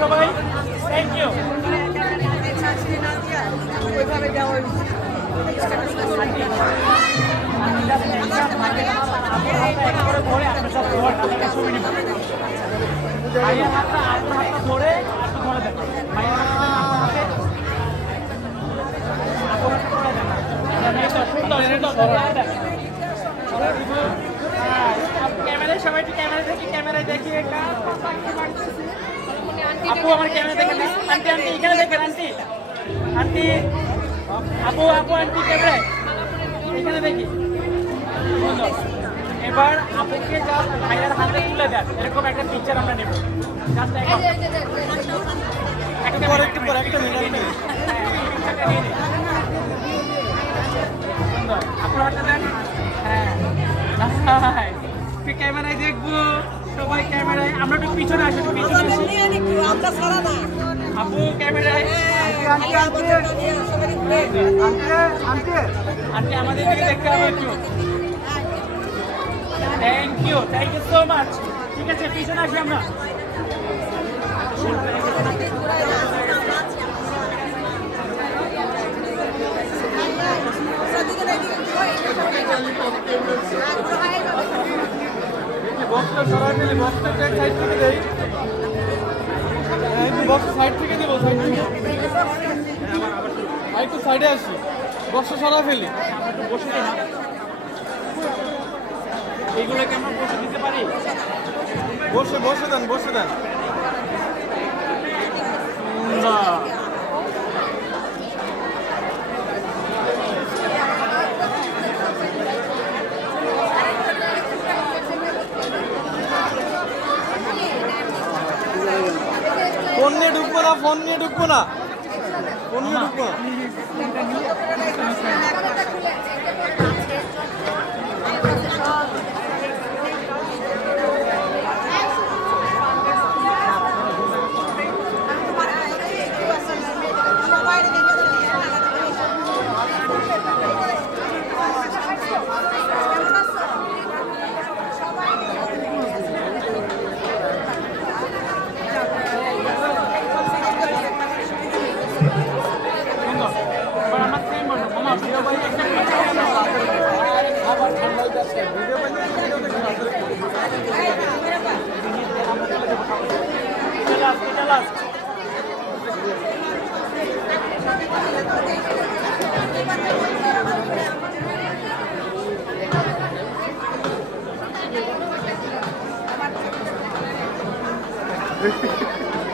সবাই thank you. ভাইয়ের হাতটা আপুর হাতটা ধরে আর তো ধরে দেন, ভাইয়ের হাতটা আপুর হাতটা ধরে দেন, এই তো সুন্দর, এই তো ক্যামেরায় সবাই একটু ক্যামেরায় দেখি একটা আপু আমার ক্যামেরা দেখে না, আন্টি আন্টি এখানে দেখেন, আন্টি আন্টি আপু আপু আন্টি ক্যামেরায় এখানে দেখি। এবার আপুকে জাস্ট ভাইয়ের হাতে তুলে দেন, এরকম একটা পিকচার আমরা নেব। জাস্ট একটু পরে একটা মিনিট আপুর হাতে দেন। হ্যাঁ ক্যামেরায় দেখবো, সবাই ক্যামেরায়, আমরা একটু পিছনে আসি, একটু পিছনে আসি। আপু ক্যামেরায়, আন্টি আমাদের দিকে দেখতে হবে একটু। Thank you so much. ঠিক আছে পিছনে আসি আমরা। বক্সটা সরাসরি বক্সটা সাইড থেকে দেই, বক্স সাইড থেকে দেবো, সাইড থেকে একটু সাইডে আসি, বক্সটা সরা ফেলি, বসে না এইগুলোকে আমরা বসে দিতে পারি, বসে দেন ফোন নিয়ে ঢুকবো না। লাস্ট